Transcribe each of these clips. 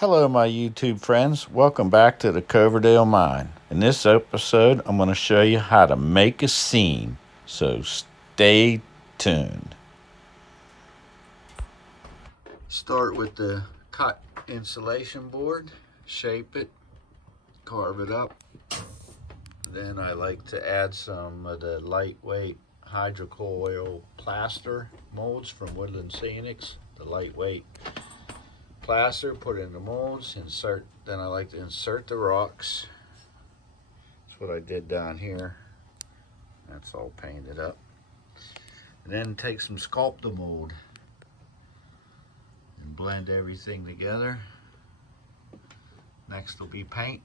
Hello, my YouTube friends. Welcome back to the Coverdale Mine. In this episode, I'm going to show you how to make a scene. So stay tuned. Start with the cut insulation board, shape it, carve it up. Then I like to add some of the lightweight hydrocoil plaster molds from Woodland Scenics, the lightweight plaster, put in the molds, insert. Then I like to insert the rocks. That's what I did down here. That's all painted up. And then take some Sculpta mold and blend everything together. Next will be paint.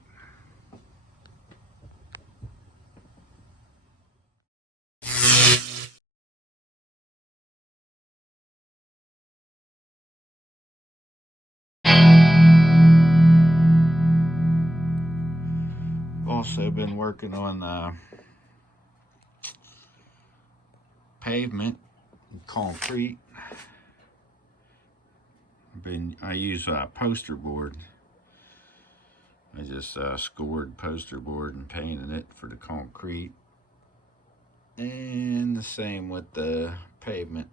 Also been working on pavement and concrete. I use poster board. I just scored poster board and painted it for the concrete. And the same with the pavement.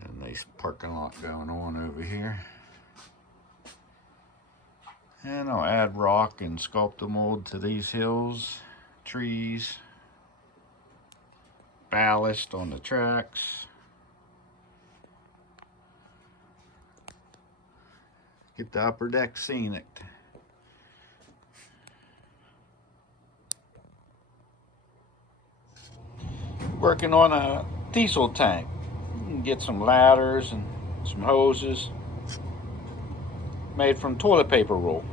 Got a nice parking lot going on over here. And I'll add rock and Sculpta mold to these hills, trees, ballast on the tracks. Get the upper deck scenic. Working on a diesel tank. Get some ladders and some hoses made from toilet paper roll.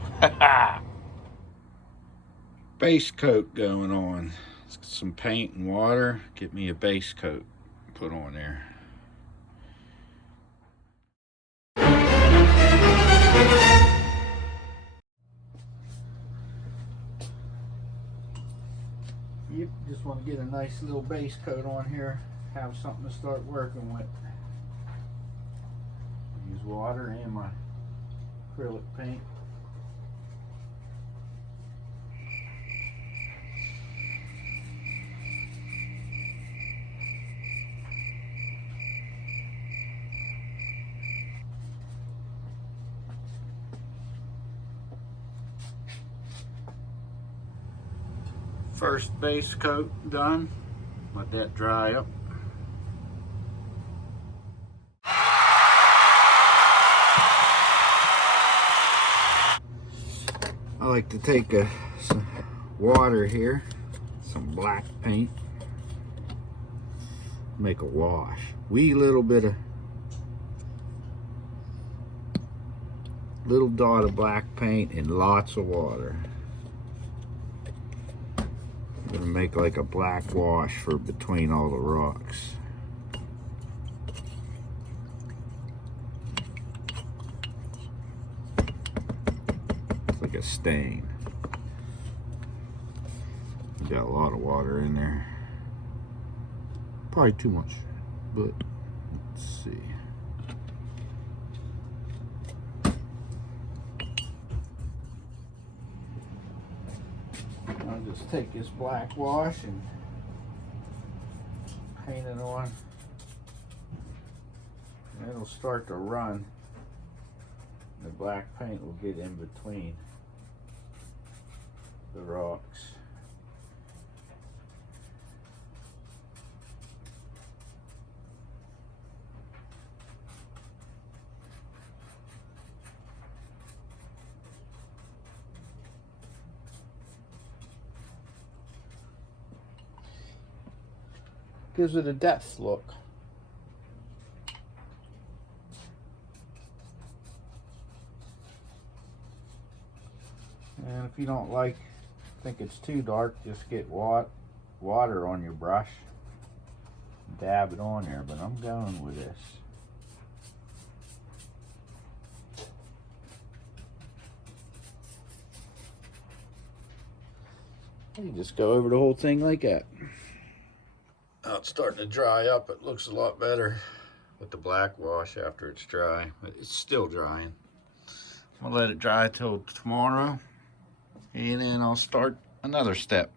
Base coat going on. Some paint and water. Get me a base coat. Put on there. You just want to get a nice little base coat on here. Have something to start working with. Use water and my acrylic paint. First base coat done. Let that dry up. I like to take some water here, some black paint, make a wash. Wee little bit of, little dot of black paint and lots of water. I'm gonna make like a black wash for between all the rocks. It's like a stain. Got a lot of water in there. Probably too much, but let's see. I'll just take this black wash and paint it on. And it'll start to run. The black paint will get in between the rocks. Gives it a depth look. And if you don't think it's too dark, just get water on your brush, dab it on there, but I'm going with this. You just go over the whole thing like that. Now it's starting to dry up. It looks a lot better. with the black wash after it's dry, but it's still drying. I'll let it dry till tomorrow, and then I'll start another step.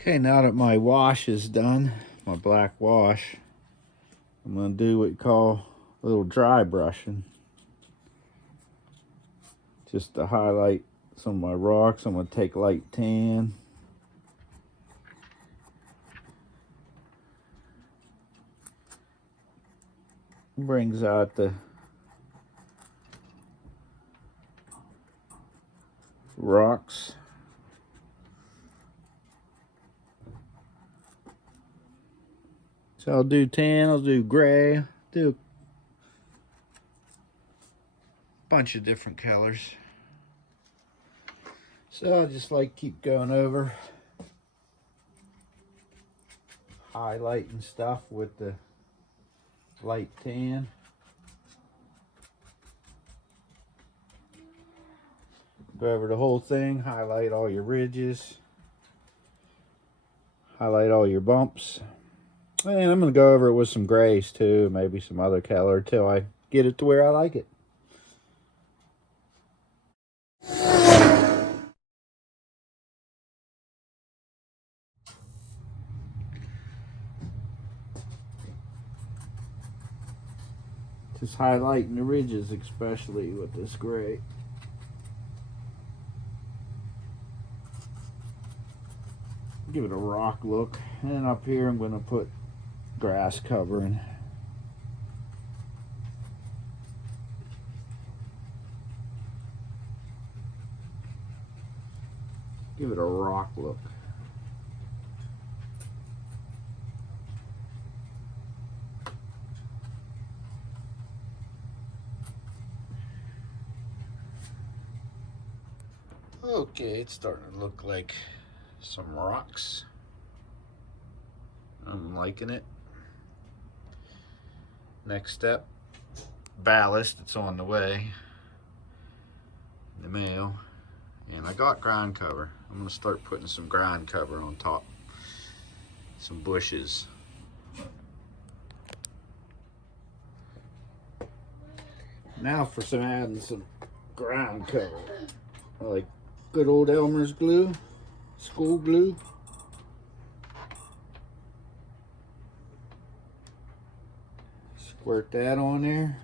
Okay, now that my wash is done, my black wash, I'm going to do what you call a little dry brushing. Just to highlight some of my rocks, I'm going to take light tan. Brings out the rocks. So I'll do tan, I'll do gray, do a bunch of different colors. So I just like keep going over, highlighting stuff with the light tan. Go over the whole thing, highlight all your ridges, highlight all your bumps. And I'm going to go over it with some grays too, maybe some other color, till I get it to where I like it. Just highlighting the ridges, especially with this gray. Give it a rock look. And up here I'm going to put grass covering. Give it a rock look. Okay, it's starting to look like some rocks. I'm liking it. Next step, ballast. It's on the way in the mail. And I got ground cover. I'm going to start putting some ground cover on top. Some bushes. Now for adding some ground cover. I like good old Elmer's glue, school glue. Squirt that on there.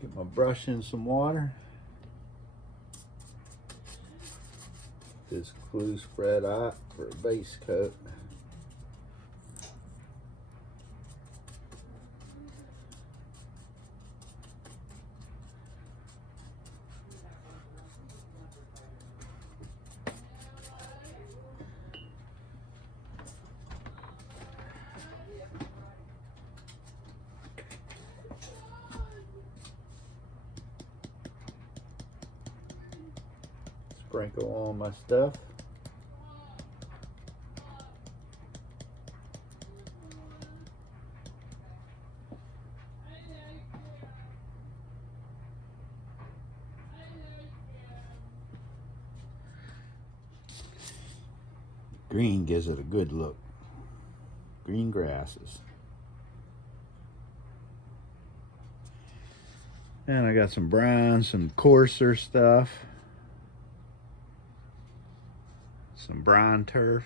Get my brush in some water. This glue spread out for a base coat. Sprinkle on my stuff. Green gives it a good look. Green grasses. And I got some brown, some coarser stuff. Some brown turf.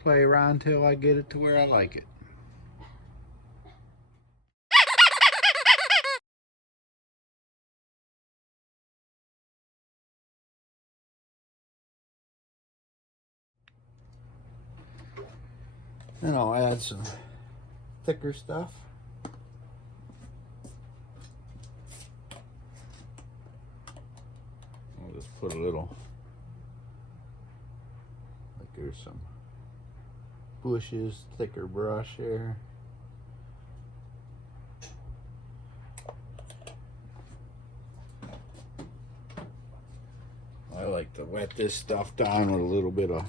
Play around till I get it to where I like it. Then I'll add some thicker stuff. I'll just put a little, like there's some bushes, thicker brush here. I like to wet this stuff down with a little bit of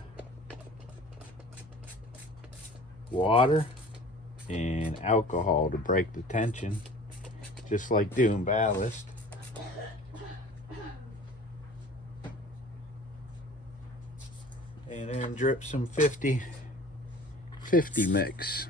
water and alcohol to break the tension, just like doing ballast. And then drip some 50 mix.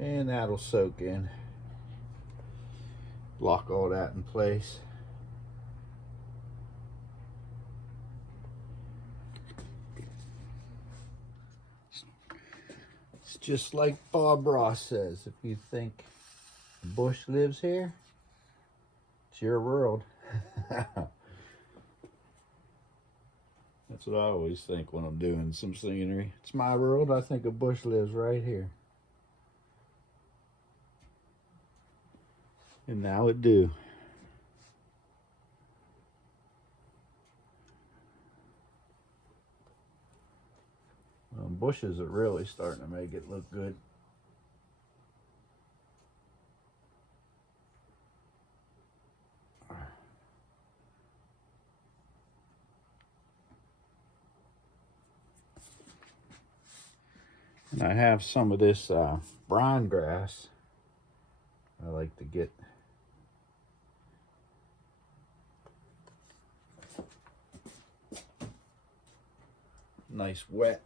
And that'll soak in. Lock all that in place. It's just like Bob Ross says, if you think a bush lives here, it's your world. That's what I always think when I'm doing some scenery. It's my world. I think a bush lives right here. And now it do. Bushes are really starting to make it look good. And I have some of this brine grass. I like to get nice wet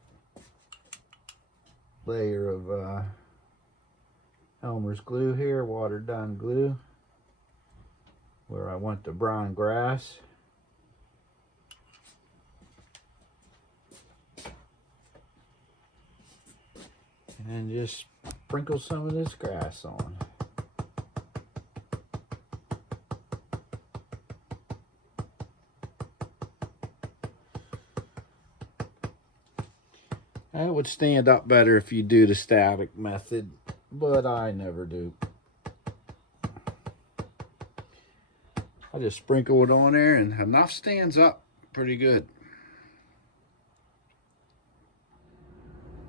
layer of Elmer's glue here, watered down glue, where I want the brown grass. And then just sprinkle some of this grass on. That would stand up better if you do the static method, but I never do. I just sprinkle it on there and enough stands up pretty good.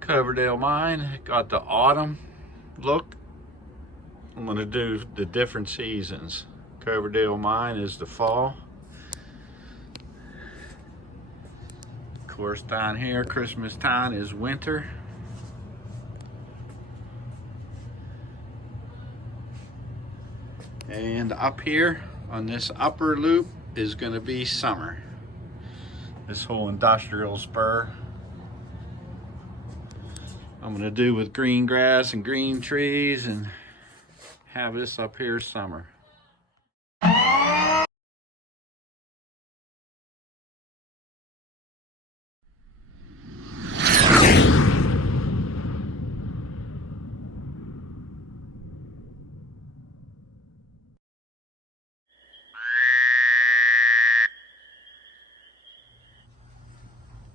Coverdale mine got the autumn look. I'm going to do the different seasons. Coverdale mine is the fall. Of course, down here, Christmas time is winter. And up here on this upper loop is going to be summer. This whole industrial spur I'm going to do with green grass and green trees, and have this up here summer.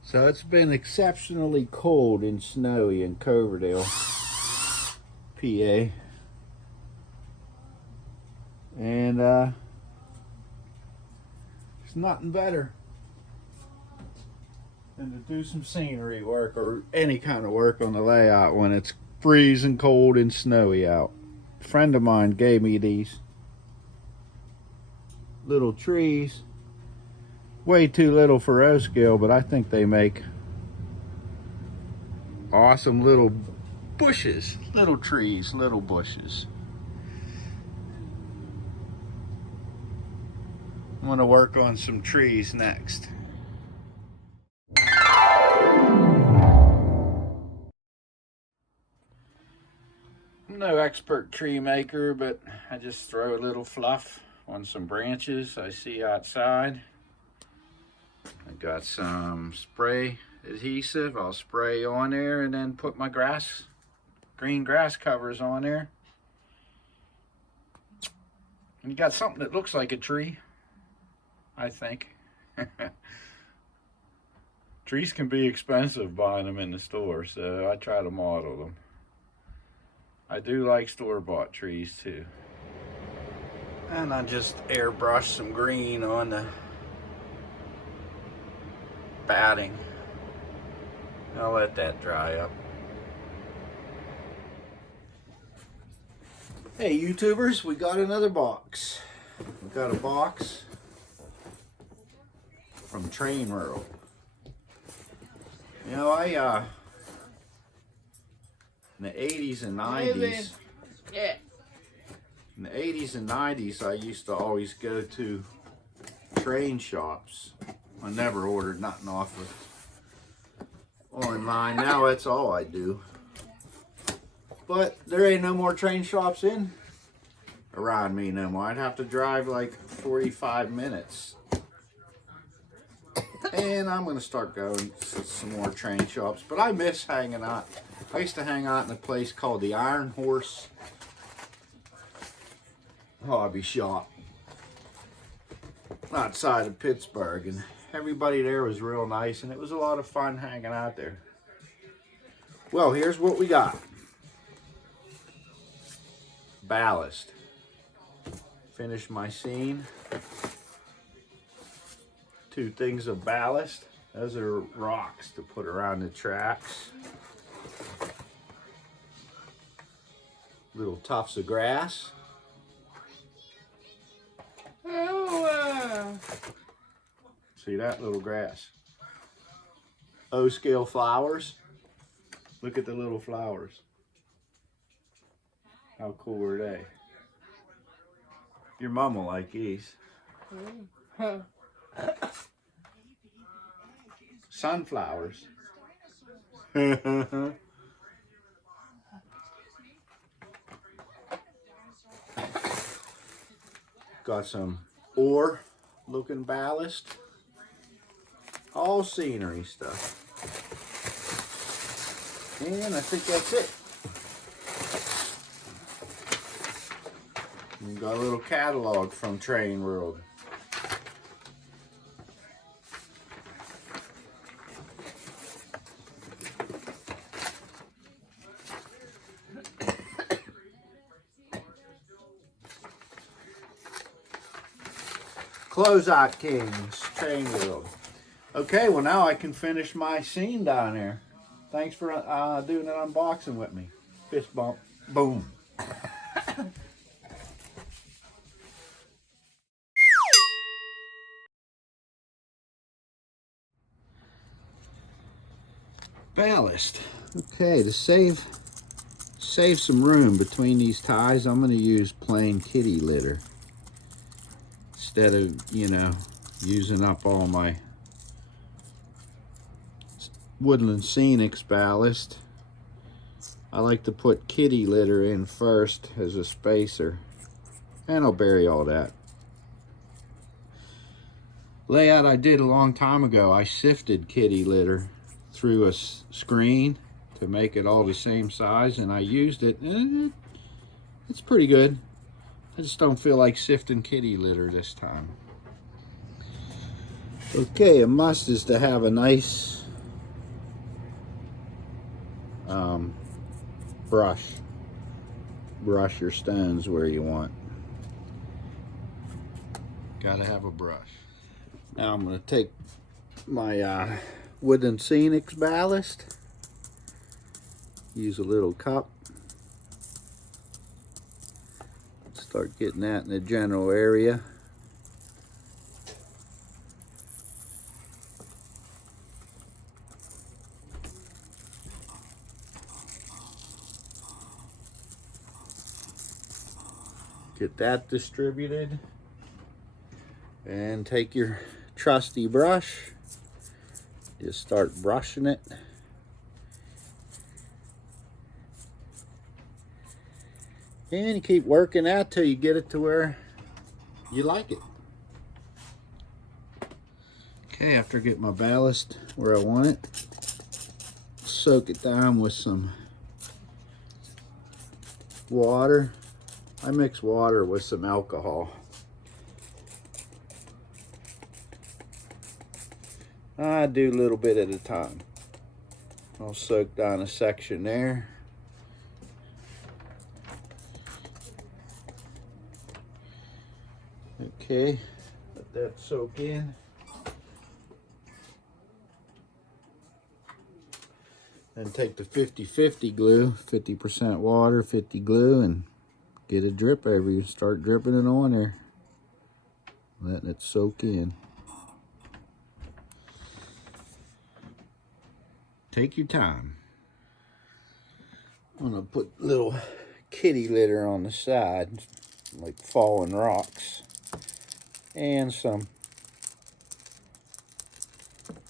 So it's been exceptionally cold and snowy in Coverdale, PA. And there's nothing better than to do some scenery work or any kind of work on the layout when it's freezing cold and snowy out. A friend of mine gave me these little trees. Way too little for row scale, but I think they make awesome little bushes, little trees, little bushes. I'm gonna work on some trees next. I'm no expert tree maker, but I just throw a little fluff on some branches I see outside. I got some spray adhesive. I'll spray on there and then put my green grass covers on there. And you got something that looks like a tree, I think. Trees can be expensive buying them in the store, so I try to model them. I do like store-bought trees too. And I just airbrush some green on the batting. I'll let that dry up. Hey YouTubers, we got another box. We got a box from Train World. You know, in the 80s and 90s, in the 80s and 90s, I used to always go to train shops. I never ordered nothing off of online. Now that's all I do. But there ain't no more train shops in around me no more. I'd have to drive like 45 minutes. And I'm gonna start going to some more train shops. But I miss hanging out. I used to hang out in a place called the Iron Horse Hobby Shop outside of Pittsburgh, and everybody there was real nice, and it was a lot of fun hanging out there. Well, here's what we got. Ballast. Finish my scene. 2 things of ballast. Those are rocks to put around the tracks. Little tufts of grass. See that little grass? O-scale flowers. Look at the little flowers. How cool are they? Your mom will like these. Sunflowers. Got some ore looking ballast. All scenery stuff. And I think that's it. We got a little catalog from Train World. Closeout Kings, Train World. Okay, well now I can finish my scene down there. Thanks for doing an unboxing with me. Fist bump. Boom. Ballast. Okay, to save some room between these ties, I'm going to use plain kitty litter instead of, you know, using up all my Woodland Scenics ballast. I like to put kitty litter in first as a spacer, and I'll bury all that. Layout I did a long time ago, I sifted kitty litter through a screen to make it all the same size, and I used it, and it's pretty good. I just don't feel like sifting kitty litter this time. Okay, a must is to have a nice brush your stones where you want. Gotta have a brush. Now I'm gonna take my Woodland Scenics ballast, use a little cup, start getting that in the general area. Get that distributed, and take your trusty brush, just start brushing it. And you keep working that till you get it to where you like it. Okay, after I get my ballast where I want it, soak it down with some water. I mix water with some alcohol. I do a little bit at a time. I'll soak down a section there. Okay, let that soak in. Then take the 50-50 glue, 50% water, 50 glue, and get a drip over you. Start dripping it on there. Letting it soak in. Take your time. I'm gonna put little kitty litter on the side, like fallen rocks. And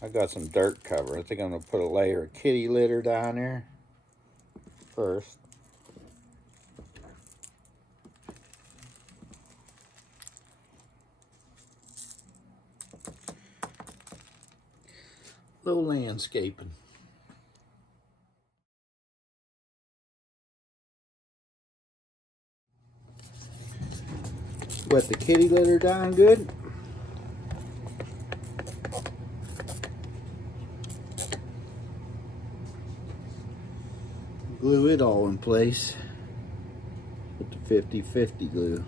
I got some dirt cover. I think I'm gonna put a layer of kitty litter down there first. Little landscaping. Wet the kitty litter down good. Glue it all in place with the 50-50 glue,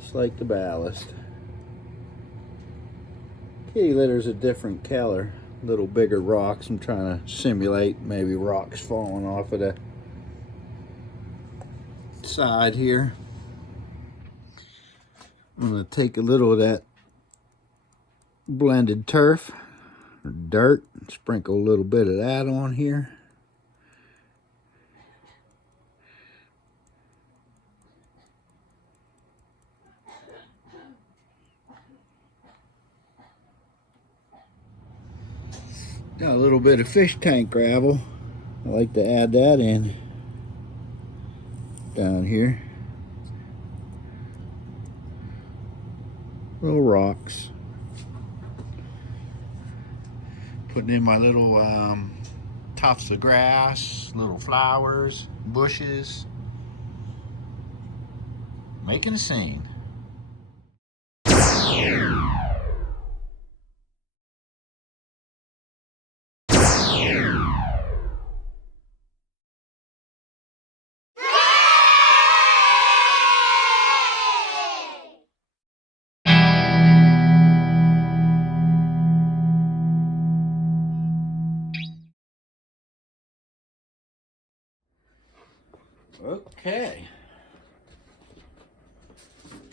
just like the ballast. Kitty litter's a different color, a little bigger rocks. I'm trying to simulate maybe rocks falling off of the side here. I'm going to take a little of that blended turf or dirt, sprinkle a little bit of that on here. Got a little bit of fish tank gravel. I like to add that in down here. Little rocks. Putting in my little tufts of grass, little flowers, bushes. Making a scene.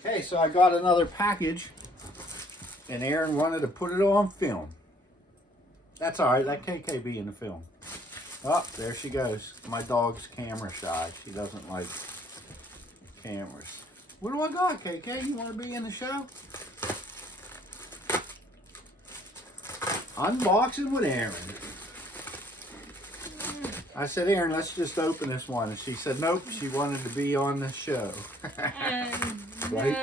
Okay, so I got another package, and Aaron wanted to put it on film. That's all right, let KK be in the film. Oh, there she goes. My dog's camera shy. She doesn't like cameras. What do I got, KK? You want to be in the show? Unboxing with Aaron. I said, Aaron, let's just open this one. And she said, nope, she wanted to be on the show. Right?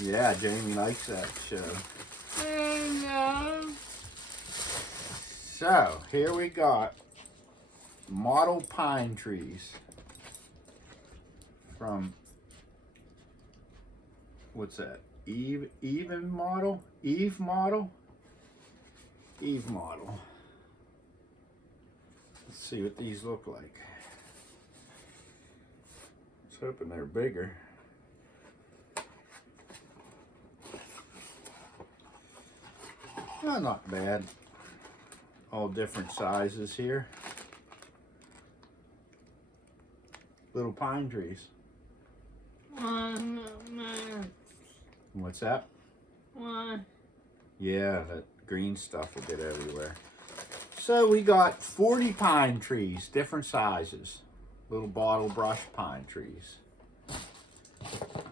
Yeah, Jamie likes that show. So, here we got model pine trees from, what's that? Eve model? Eve model. Let's see what these look like. I was hoping they're bigger. Oh, not bad. All different sizes here. Little pine trees. What's that? Yeah, that green stuff will get everywhere. So we got 40 pine trees, different sizes. Little bottle brush pine trees.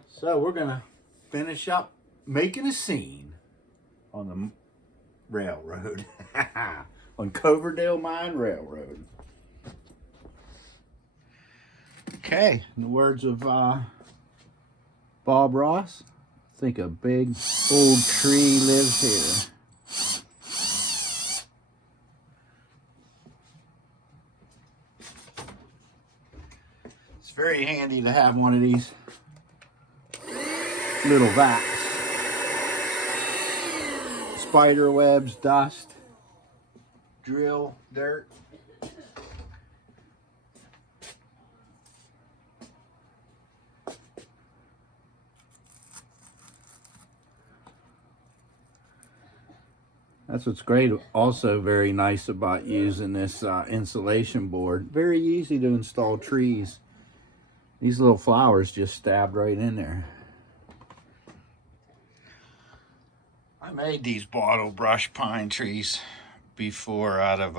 So we're gonna finish up making a scene on the railroad. On Coverdale Mine Railroad. Okay, in the words of Bob Ross, I think a big old tree lives here. It's very handy to have one of these little vats. Spider webs, dust, drill, dirt. That's what's great, also very nice about using this insulation board. Very easy to install trees. These little flowers just stabbed right in there. I made these bottle brush pine trees before out of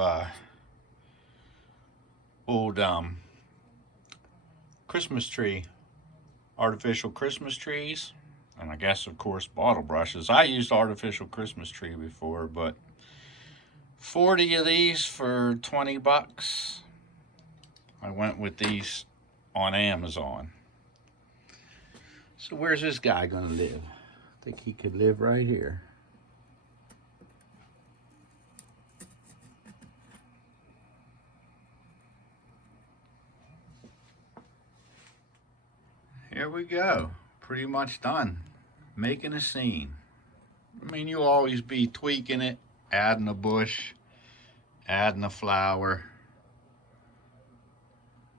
old Christmas tree, artificial Christmas trees. And I guess, of course, bottle brushes. I used artificial Christmas tree before, but 40 of these for 20 bucks. I went with these on Amazon. So where's this guy gonna live? I think he could live right here. Here we go. Pretty much done. Making a scene. I mean, you'll always be tweaking it, adding a bush, adding a flower,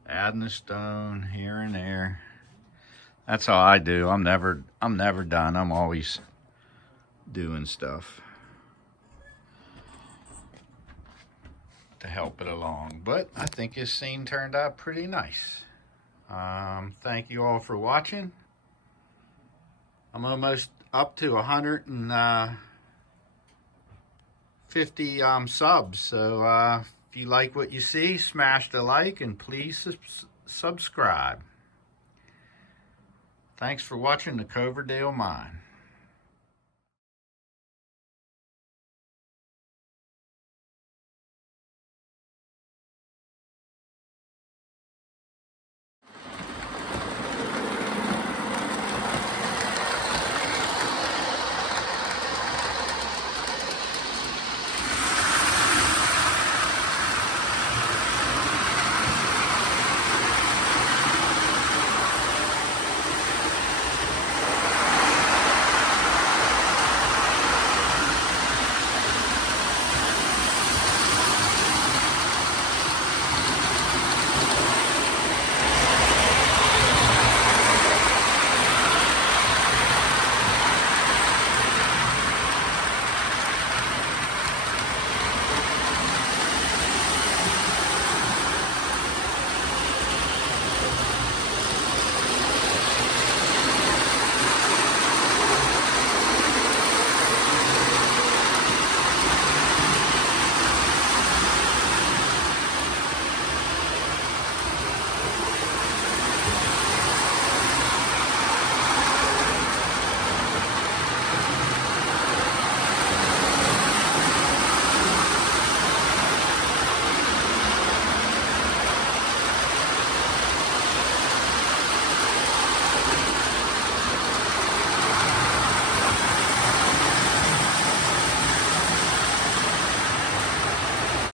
adding a stone here and there. That's how I do. I'm never done. I'm always doing stuff to help it along. But I think this scene turned out pretty nice. Thank you all for watching. I'm almost up to 150 subs. So if you like what you see, smash the like and please subscribe. Thanks for watching the Coverdale Mine.